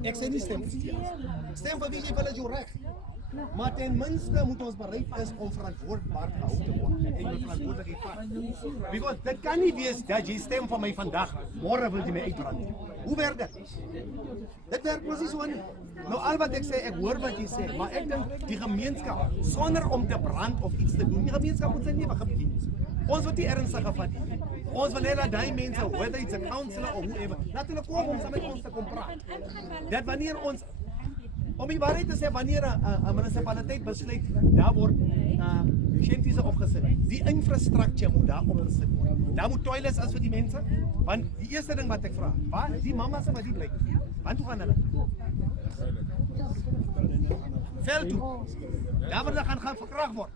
Ek sê nie stem vir die stem vir wie jy wil, is jou reg. Maar ten minste moet ons bereid is om verantwoordbaar gehou te word en jou verantwoordelikheid vat. Because dit kan nie wees dat jy stem vir my vandag, môre wil jy my uitbrand. Hoe werk dit? Dit werk presies so nie. Nou al wat ek sê, ek hoor wat jy sê, maar ek dink die gemeenskap, sonder om te brand of iets te doen, die gemeenskap moet sy lewe begin. Ons word nie ernstig gevat nie. Ons wil net dat die mense, whether it's a councillor or whoever, laat hulle kom om saam met ons te kom praat. Dat wanneer ons, om die waarheid te sê, wanneer 'n munisipaliteit besluit, daar word shanties opgesit, die infrastruktuur moet daar opgesit word. Daar moet toilets as vir die mense, want die eerste ding wat ek vra, waar die mamas wat die bly, want hoe gaan hulle? Veld toe. Daar word gaan verkragt word.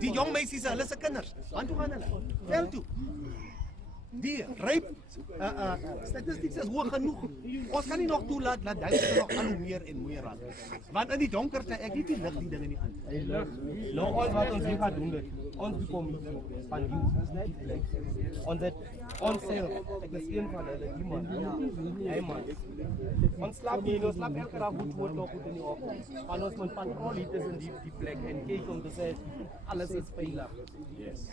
Die jong meisies, hulle se kinders, want hoe gaan hulle? Veld toe. Die ryp statistiek is hoog genoeg. Ons kan nie nog toelaat dat duisende nog al hoe meer en meer raak. Want in die donkerte, ek weet nie lig die dinge nie aan. Nou ons wat ons hier gaan doen dit. Ons die kommissie van die plek. Ons sê ek is een van hulle die man. Hy man. Ons slaap nie, ons slaap elke dag goed nog goed in die oggend. Van ons moet patrol hier tussen die plek en kyk om te sê alles is veilig. Yes.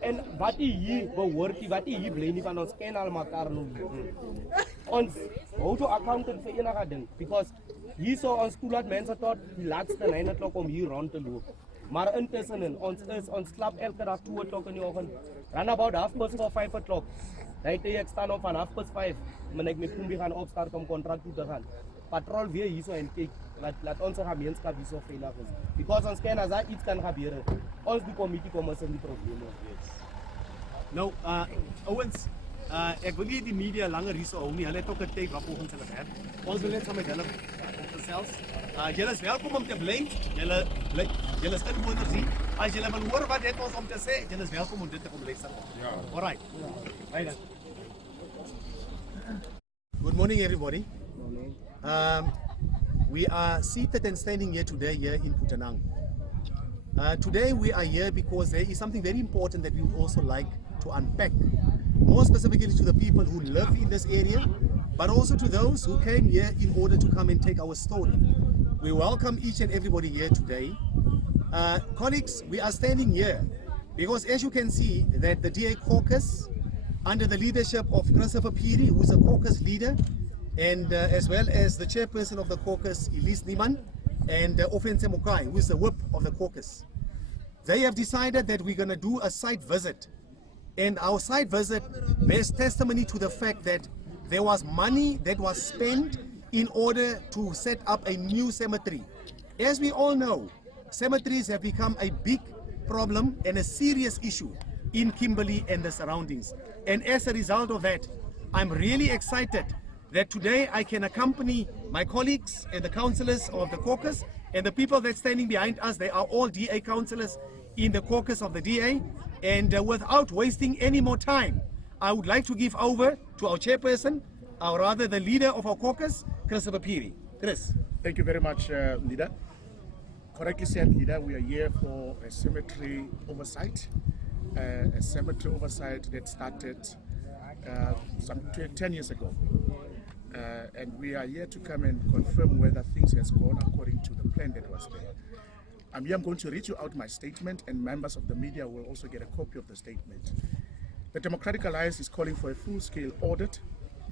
En wat hier behoort, wat hier bly nie van ons ken al mekaar nou. Ons hou toe accountant vir enige ding, because hier so ons toelaat mense tot die laatste 9 o'clock om hier rond te loop. Maar intussen ons slaap elke dag 2 o'clock in die oggend. Run about 4:30 o'clock. Daai ek staan op van 5:30, maar ek moet gaan opstart om kontrak toe te gaan. Patrol weer hier so en kyk laat ons gemeenskap hier so veilig is. Because ons ken as daar iets kan gebeur. Ons die komitee kom ons in die probleme. Nou, ouens, ek wil nie die media langer hier so hou nie. Hulle het ook 'n tyd wat volgens hulle werk. Ons wil net saam met hulle gesels. Julle is welkom om te bly. Julle is inwoners hier. As julle wil hoor wat het ons om te sê, julle is welkom om dit te kom luister. Ja. Alright. Right. Good morning, everybody. We are seated and standing here today here in Putanang. Today we are here because there is something very important that we would also like to unpack, more specifically to the people who live in this area, but also to those who came here in order to come and take our story. We welcome each and everybody here today. Colleagues, we are standing here because as you can see that the DA caucus, under the leadership of Christopher Phiri, who is a caucus leader, and as well as the chairperson of the caucus, Elise Niman, and Ofense Mokai, who is the whip of the caucus. They have decided that we're going to do a site visit. And our site visit bears testimony to the fact that there was money that was spent in order to set up a new cemetery. As we all know, cemeteries have become a big problem and a serious issue in Kimberley and the surroundings. And as a result of that, I'm really excited that today I can accompany my colleagues and the councillors of the caucus and the people that's standing behind us. They are all DA councillors in the caucus of the DA. And without wasting any more time, I would like to give over to our chairperson, or rather the leader of our caucus, Christopher Phiri. Chris. Thank you very much, leader. Correctly said, leader, we are here for a cemetery oversight. A cemetery oversight that started some 10 years ago. And we are here to come and confirm whether things has gone according to the plan that was there. I'm going to read you out my statement, and members of the media will also get a copy of the statement. The Democratic Alliance is calling for a full-scale audit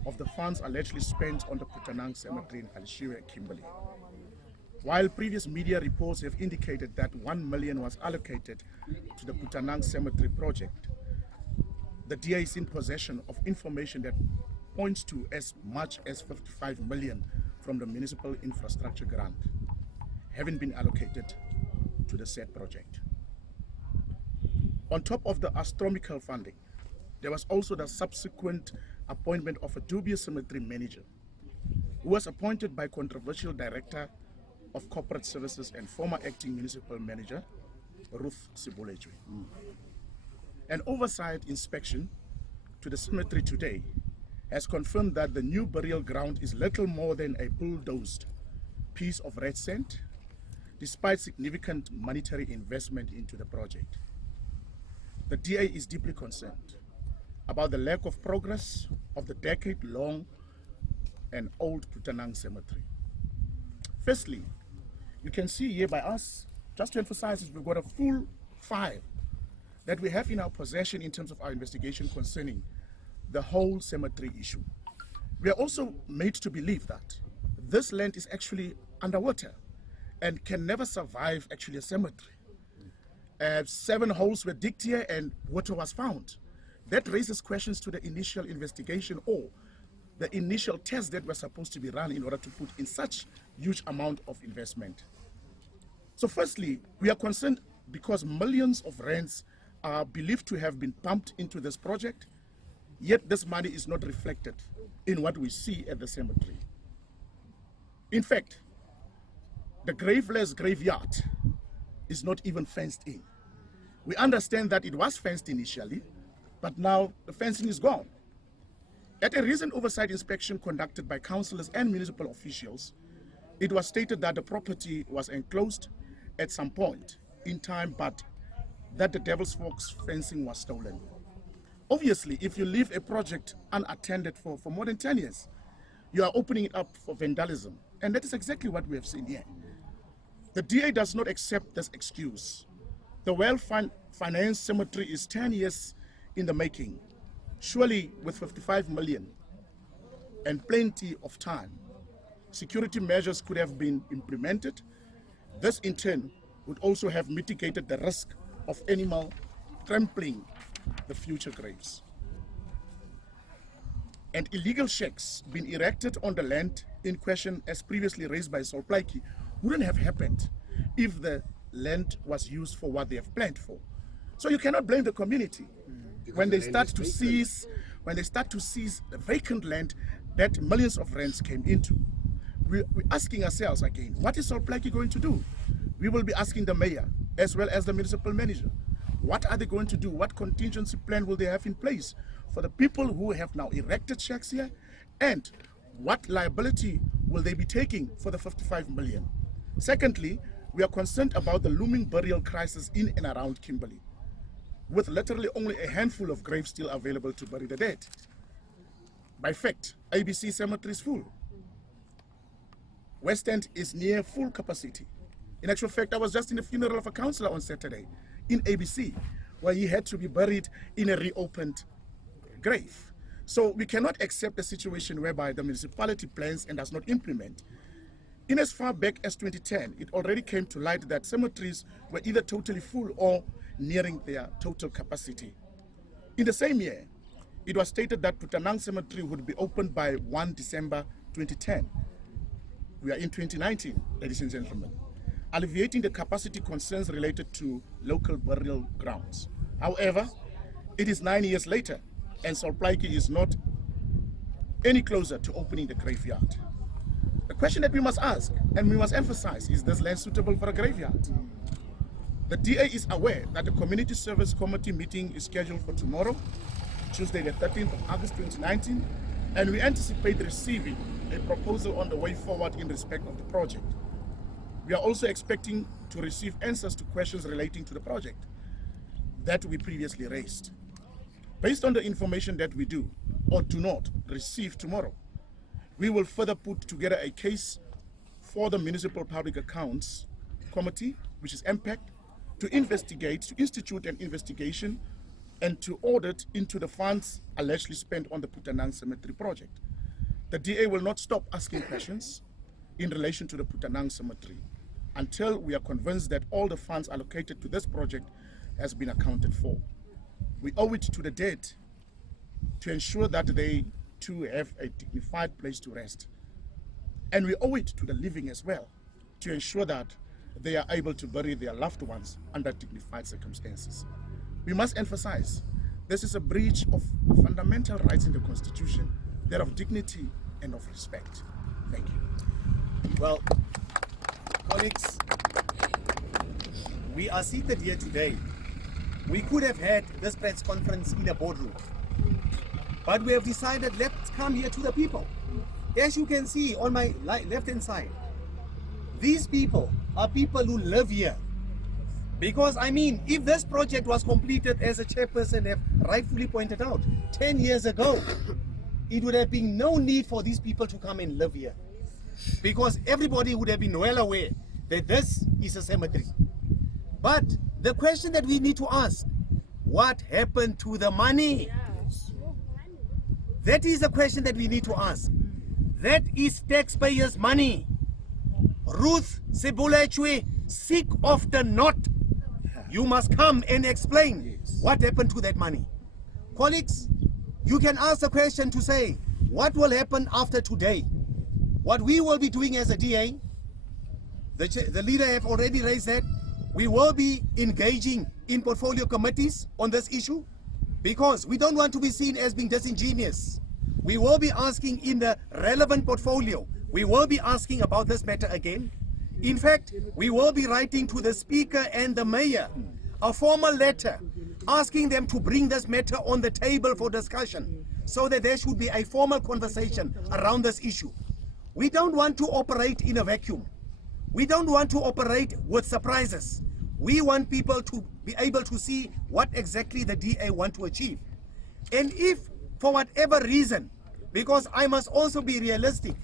of the funds allegedly spent on the Putanang Cemetery in Alshiwe, Kimberley. While previous media reports have indicated that 1 million was allocated to the Putanang Cemetery project, the DA is in possession of information that points to as much as 55 million from the municipal infrastructure grant having been allocated to the said project. On top of the astronomical funding, there was also the subsequent appointment of a dubious cemetery manager who was appointed by controversial director of corporate services and former acting municipal manager Ruth Sibulejwe. An oversight inspection to the cemetery today has confirmed that the new burial ground is little more than a bulldozed piece of red sand, despite significant monetary investment into the project. The DA is deeply concerned about the lack of progress of the decade-long and Old Putanang Cemetery. Firstly, you can see here by us, just to emphasize, we've got a full file that we have in our possession in terms of our investigation concerning the whole cemetery issue. We are also made to believe that this land is actually underwater and can never survive actually a cemetery. 7 holes were digged here and water was found. That raises questions to the initial investigation or the initial tests that were supposed to be run in order to put in such huge amount of investment. So firstly, we are concerned because millions of rands are believed to have been pumped into this project, yet this money is not reflected in what we see at the cemetery. In fact, the graveless graveyard is not even fenced in. We understand that it was fenced initially, but now the fencing is gone. At a recent oversight inspection conducted by councillors and municipal officials, it was stated that the property was enclosed at some point in time, but that the Devil's Forks fencing was stolen. Obviously, if you leave a project unattended for more than 10 years, you are opening it up for vandalism. And that is exactly what we have seen here. The DA does not accept this excuse. The well-financed cemetery is 10 years in the making. Surely with 55 million and plenty of time, security measures could have been implemented. This in turn would also have mitigated the risk of animal trampling the future graves. And illegal shacks being erected on the land in question, as previously raised by Sol Plaatje, wouldn't have happened if the land was used for what they have planned for. So you cannot blame the community when they start to seize the vacant land that millions of rands came into. We're asking ourselves again, what is Sol Plaatje going to do? We will be asking the mayor as well as the municipal manager. What are they going to do? What contingency plan will they have in place for the people who have now erected shacks here? And what liability will they be taking for the 55 million? Secondly, we are concerned about the looming burial crisis in and around Kimberley, with literally only a handful of graves still available to bury the dead. By fact, ABC Cemetery is full. West End is near full capacity. In actual fact, I was just in the funeral of a councillor on Saturday in ABC, where he had to be buried in a reopened grave. So we cannot accept a situation whereby the municipality plans and does not implement. In as far back as 2010, it already came to light that cemeteries were either totally full or nearing their total capacity. In the same year, it was stated that Putanang Cemetery would be opened by 1 December 2010. We are in 2019, ladies and gentlemen, alleviating the capacity concerns related to local burial grounds. However, it is 9 years later, and Sol Plaatje is not any closer to opening the graveyard. The question that we must ask, and we must emphasize, is this land suitable for a graveyard? The DA is aware that the Community Service Committee meeting is scheduled for tomorrow, Tuesday the 13th of August 2019, and we anticipate receiving a proposal on the way forward in respect of the project. We are also expecting to receive answers to questions relating to the project that we previously raised. Based on the information that we do or do not receive tomorrow, we will further put together a case for the Municipal Public Accounts Committee, which is MPAC, to investigate, to institute an investigation and to audit into the funds allegedly spent on the Putanang Cemetery project. The DA will not stop asking questions in relation to the Putanang Cemetery until we are convinced that all the funds allocated to this project has been accounted for. We owe it to the dead to ensure that they too have a dignified place to rest. And we owe it to the living as well to ensure that they are able to bury their loved ones under dignified circumstances. We must emphasize this is a breach of fundamental rights in the Constitution, that of dignity and of respect. Thank you. Well, colleagues, we are seated here today. We could have had this press conference in a boardroom, but we have decided let's come here to the people. As you can see on my left-hand side, these people are people who live here. Because, I mean, if this project was completed, as the chairperson have rightfully pointed out, 10 years ago, it would have been no need for these people to come and live here. Because everybody would have been well aware that this is a cemetery. But the question that we need to ask, what happened to the money? That is the question that we need to ask. That is taxpayers' money. Ruth Sebulechwe, sick of the knot. You must come and explain what happened to that money. Colleagues, you can ask the question to say, what will happen after today? What we will be doing as a DA, the leader have already raised that, we will be engaging in portfolio committees on this issue because we don't want to be seen as being disingenuous. We will be asking in the relevant portfolio, we will be asking about this matter again. In fact, we will be writing to the Speaker and the Mayor a formal letter asking them to bring this matter on the table for discussion so that there should be a formal conversation around this issue. We don't want to operate in a vacuum. We don't want to operate with surprises. We want people to be able to see what exactly the DA want to achieve. And if, for whatever reason, because I must also be realistic,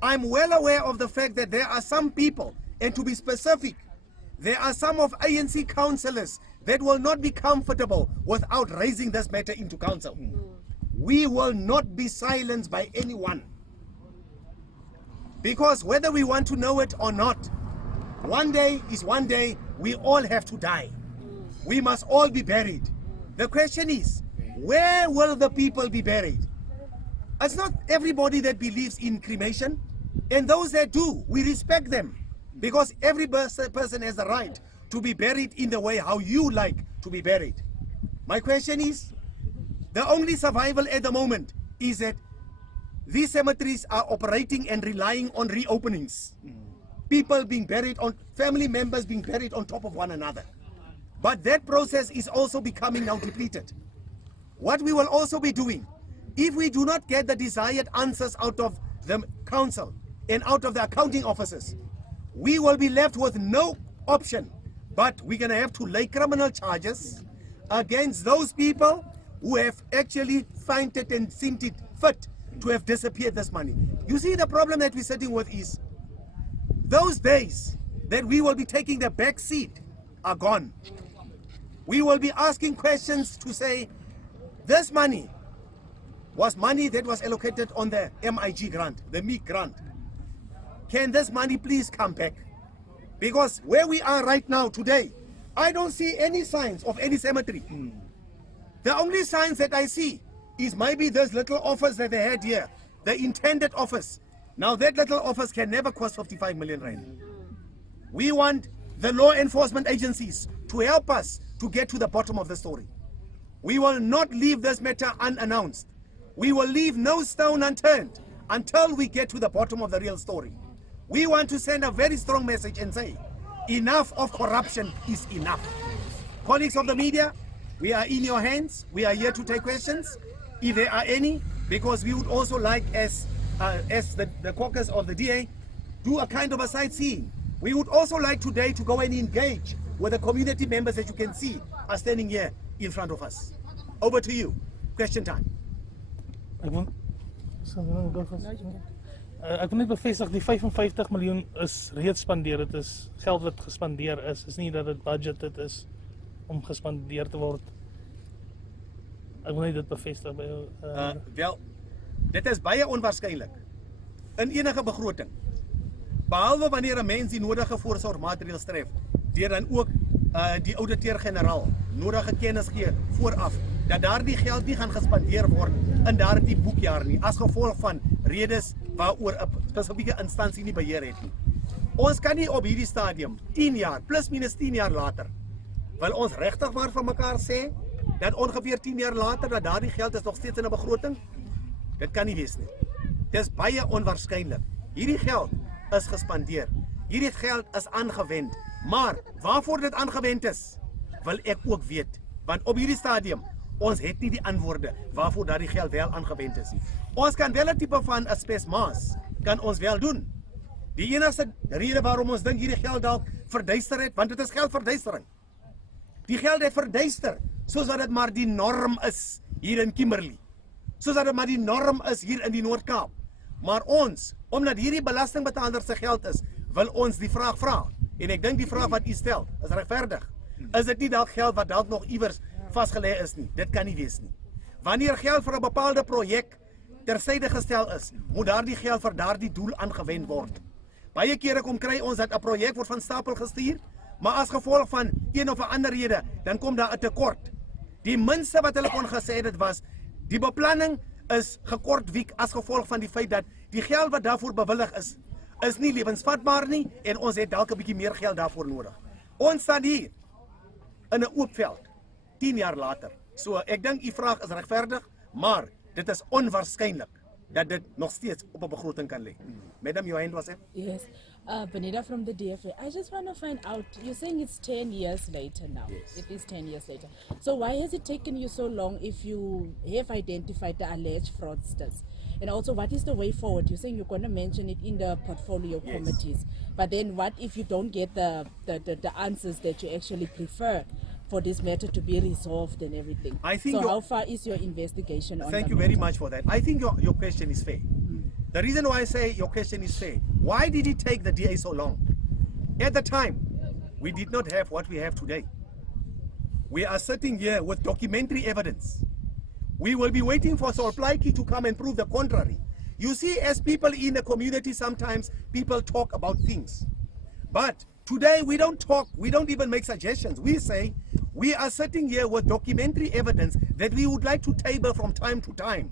I'm well aware of the fact that there are some people, and to be specific, there are some of ANC councillors that will not be comfortable without raising this matter into council. We will not be silenced by anyone. Because whether we want to know it or not, one day is one day, we all have to die. We must all be buried. The question is, where will the people be buried? It's not everybody that believes in cremation, and those that do, we respect them, because every person has the right to be buried in the way how you like to be buried. My question is, the only survival at the moment is that these cemeteries are operating and relying on reopenings. People being buried on, family members being buried on top of one another. But that process is also becoming now depleted. What we will also be doing, if we do not get the desired answers out of the council and out of the accounting officers, we will be left with no option, but we're going to have to lay criminal charges against those people who have actually found it and seen it fit to have disappeared this money. You see, the problem that we're sitting with is those days that we will be taking the back seat are gone. We will be asking questions to say, this money was money that was allocated on the MIG grant, the MEEC grant. Can this money please come back? Because where we are right now today, I don't see any signs of any cemetery. The only signs that I see is maybe this little office that they had here, the intended office. Now that little office can never cost 55 million rand. We want the law enforcement agencies to help us to get to the bottom of the story. We will not leave this matter unannounced. We will leave no stone unturned until we get to the bottom of the real story. We want to send a very strong message and say, enough of corruption is enough. Colleagues of the media, we are in your hands. We are here to take questions, if there are any, because we would also like, as the caucus of the DA, do a kind of a sightseeing. We would also like today to go and engage with the community members that you can see are standing here in front of us. Over to you. Question time. Ek wil net bevestig, die 55 miljoen is reeds spandeer. Dit is geld wat gespandeer is. Is nie dat dit budgeted is om gespandeer te word. Ek wil net dit bevestig by jou. Wel, dit is baie onwaarskynlik in enige begroting. Behalwe wanneer 'n mens die nodige voorsorgmaatreëls tref, deur dan ook die ouditeur-generaal nodige kennis gee vooraf dat daardie geld nie gaan gespandeer word in daardie boekjaar nie, as gevolg van redes waaroor 'n spesifieke instansie nie beheer het nie. Ons kan nie op hierdie stadium 10 jaar, plus minus 10 jaar later, wil ons regtig maar van mekaar sê dat ongeveer 10 jaar later dat daardie geld is nog steeds in 'n begroting? Dit kan nie wees nie. Dit is baie onwaarskynlik. Hierdie geld is gespandeer. Hierdie geld is aangewend. Maar waarvoor dit aangewend is, wil ek ook weet. Want op hierdie stadium, ons het nie die antwoorde waarvoor daardie geld wel aangewend is. Ons kan wel 'n tipe van 'n spesmaas kan ons wel doen. Die enigste rede waarom ons dink hierdie geld dalk verduister het, want dit is geldverduistering. Die geld het verduister, soos wat dit maar die norm is hier in Kimberley. soos dat dit maar die norm is hier in die Noord-Kaap. Maar ons, omdat hierdie belastingbetaler se geld is, wil ons die vraag vra. En ek dink die vraag wat u stel, is regverdig. Is dit nie dalk geld wat dalk nog iewers vasgelê is nie? Dit kan nie wees nie. Wanneer geld vir 'n bepaalde projek tersyde gestel is, moet daardie geld vir daardie doel aangewend word. Baie kere kom kry ons dat 'n projek word van stapel gestuur, maar as gevolg van een of 'n ander rede, dan kom daar 'n tekort. Die minste wat hulle kon gesê het was, die beplanning is gekortwiek as gevolg van die feit dat die geld wat daarvoor bewillig is nie lewensvatbaar nie en ons het dalk 'n bietjie meer geld daarvoor nodig. Ons staan hier in 'n oop veld 10 jaar later. So ek dink u vraag is regverdig, maar dit is onwaarskynlik dat dit nog steeds op 'n begroting kan lê. Madam, your hand was up? Yes, Benita from the DFA. I just want to find out, you're saying it's 10 years later now. Yes. It is 10 years later. So why has it taken you so long if you have identified the alleged fraudsters? And also, what is the way forward? You're saying you're going to mention it in the portfolio Yes. committees. But then what if you don't get the answers that you actually prefer for this matter to be resolved and everything? I think so your- how far is your investigation on Thank the you very matter? much for that. I think your question is fair. The reason why I say your question is fair, why did it take the DA so long? At the time, we did not have what we have today. We are sitting here with documentary evidence. We will be waiting for Saul Plaatje to come and prove the contrary. You see, as people in the community, sometimes people talk about things. But today we don't talk, we don't even make suggestions. We say we are sitting here with documentary evidence that we would like to table from time to time.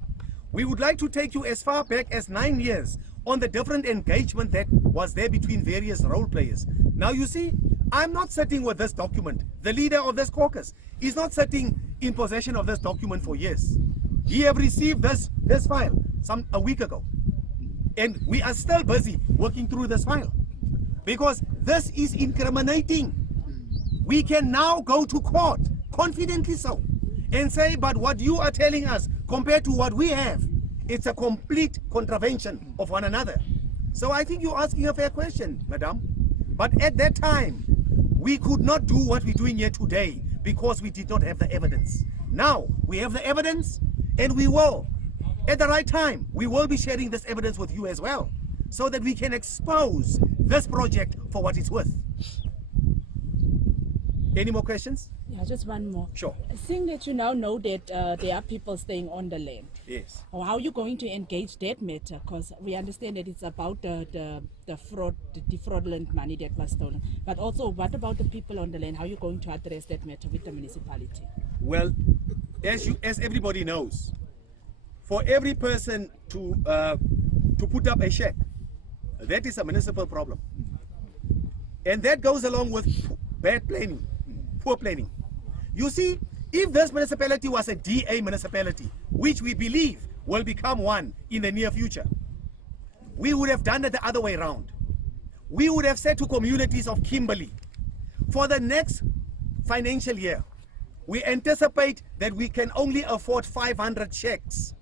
We would like to take you as far back as 9 years on the different engagement that was there between various role players. Now you see, I'm not sitting with this document. The leader of this caucus is not sitting in possession of this document for years. He have received this file a week ago. And we are still busy working through this file. Because this is incriminating. We can now go to court, confidently so, and say, but what you are telling us compared to what we have, it's a complete contravention of one another. So I think you're asking a fair question, madam. But at that time, we could not do what we're doing here today because we did not have the evidence. Now, we have the evidence, and we will, at the right time, we will be sharing this evidence with you as well, so that we can expose this project for what it's worth. Any more questions? Yeah, just one more. Sure. Seeing that you now know that there are people staying on the land, Yes. how are you going to engage that matter? Because we understand that it's about the fraudulent money that was stolen. But also, what about the people on the land? How are you going to address that matter with the municipality? Well, as everybody knows, for every person to put up a check, that is a municipal problem, and that goes along with bad planning, poor planning. You see, if this municipality was a DA municipality, which we believe will become one in the near future, we would have done it the other way around. We would have said to communities of Kimberley, for the next financial year, we anticipate that we can only afford 500 checks.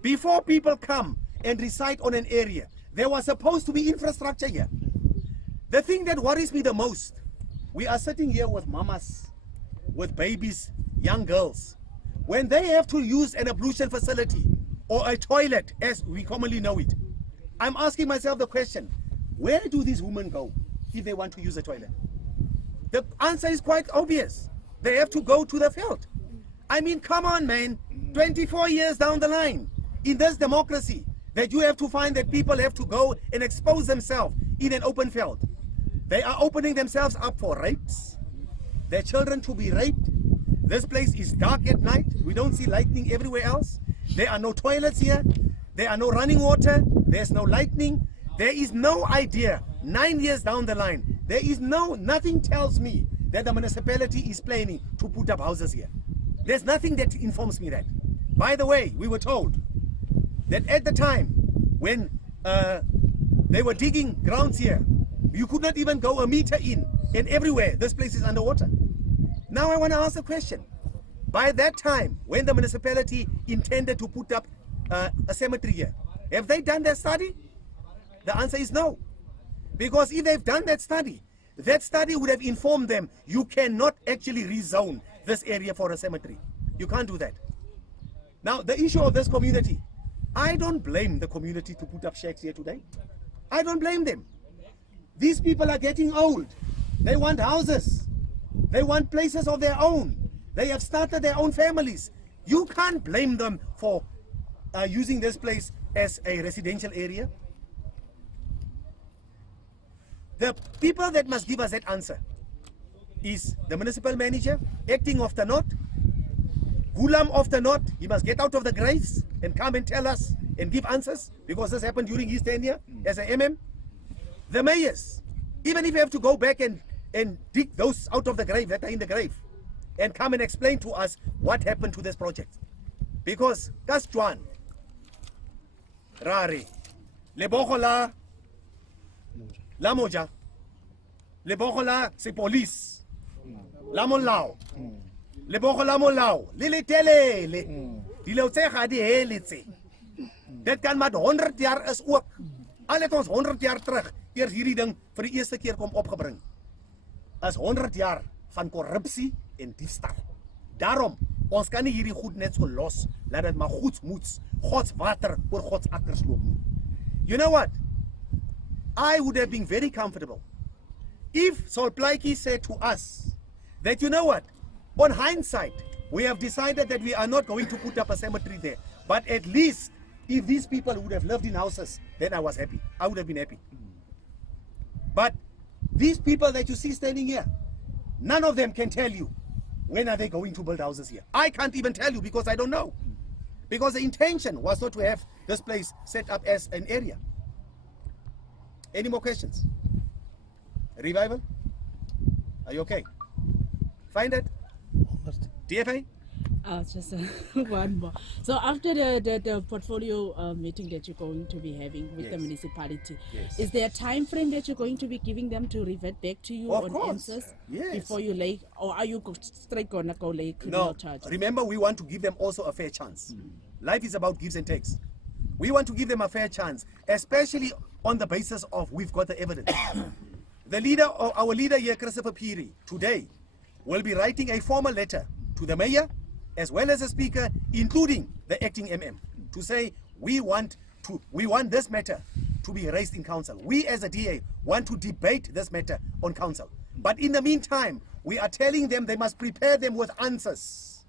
Before people come and reside on an area, there was supposed to be infrastructure here. The thing that worries me the most, we are sitting here with mamas, with babies, young girls. When they have to use an ablution facility or a toilet, as we commonly know it, I'm asking myself the question, where do these women go if they want to use a toilet? The answer is quite obvious. They have to go to the field. I mean, come on, man. 24 years down the line, in this democracy, that you have to find that people have to go and expose themselves in an open field. They are opening themselves up for rapes, their children to be raped. This place is dark at night. We don't see lightning everywhere else. There are no toilets here. There are no running water. There's no lightning. There is no idea. 9 years down the line, there is nothing tells me that the municipality is planning to put up houses here. There's nothing that informs me that. By the way, we were told that at the time when they were digging grounds here, you could not even go a meter in, and everywhere this place is underwater. Now I want to ask a question. By that time, when the municipality intended to put up a cemetery here, have they done their study? The answer is no. Because if they've done that study would have informed them you cannot actually rezone this area for a cemetery. You can't do that. Now, the issue of this community, I don't blame the community to put up shacks here today. I don't blame them. These people are getting old. They want houses. They want places of their own. They have started their own families. You can't blame them for using this place as a residential area. The people that must give us that answer is the municipal manager, acting of the North, Gulam of the North. He must get out of the graves and come and tell us and give answers, because this happened during his tenure as a MM. The mayors, even if you have to go back and dig those out of the grave that are in the grave and come and explain to us what happened to this project. Because Kasjuan, Rari, Lebogola, La Moja, Lebogola, c'est police, La Molao, Lebogola Molao, Lili Tele, Dilotse Hadi Helitse. Dit kan maar 100 jaar is ook. Al het ons 100 jaar terug eers hierdie ding vir die eerste keer kom opgebring. Is 100 jaar van korrupsie en diefstal. Daarom, ons kan nie hierdie goed net so los, laat dit maar goedsmoeds, Gods water oor Gods akkers loop nie. You know what? I would have been very comfortable if Sol Plaatje said to us that, you know what, on hindsight, we have decided that we are not going to put up a cemetery there, but at least if these people would have lived in houses, then I was happy. I would have been happy. But these people that you see standing here, none of them can tell you when are they going to build houses here. I can't even tell you because I don't know. Because the intention was not to have this place set up as an area. Any more questions? Revival? Are you okay? Find it? DFA? Just one more. So after the portfolio meeting that you're going to be having with the municipality, is there a time frame that you're going to be giving them to revert back to you on answers before you lay, or are you straight gonna go lay criminal charges? Remember, we want to give them also a fair chance. Life is about gives and takes. We want to give them a fair chance, especially on the basis of we've got the evidence. The leader, or our leader here, Christopher Phiri, today will be writing a formal letter to the mayor as well as the speaker, including the acting MM, to say we want this matter to be raised in council. We as a DA want to debate this matter on council. But in the meantime, we are telling them they must prepare them with answers,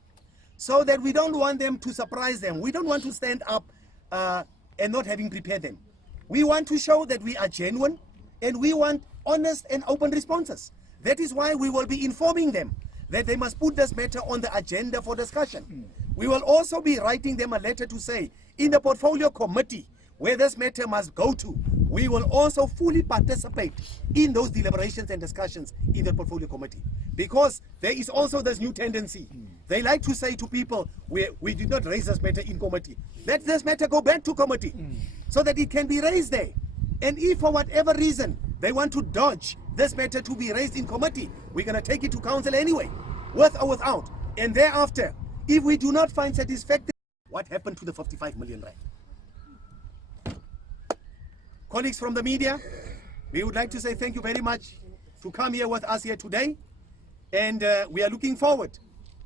so that we don't want them to surprise them. We don't want to stand up and not having prepared them. We want to show that we are genuine, and we want honest and open responses. That is why we will be informing them that they must put this matter on the agenda for discussion. We will also be writing them a letter to say, in the portfolio committee, where this matter must go to, we will also fully participate in those deliberations and discussions in the portfolio committee. Because there is also this new tendency. They like to say to people, we did not raise this matter in committee. Let this matter go back to committee so that it can be raised there. And if for whatever reason they want to dodge this matter to be raised in committee, we're going to take it to council anyway, with or without. And thereafter, if we do not find satisfactory, what happened to the 55 million rand? Colleagues from the media, we would like to say thank you very much to come here with us here today. And we are looking forward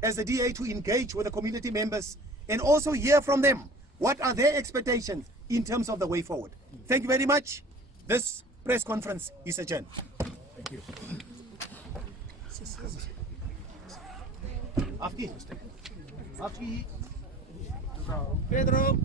as the DA to engage with the community members and also hear from them what are their expectations in terms of the way forward. Thank you very much. This press conference is adjourned. Thank you. Afki. Pedro.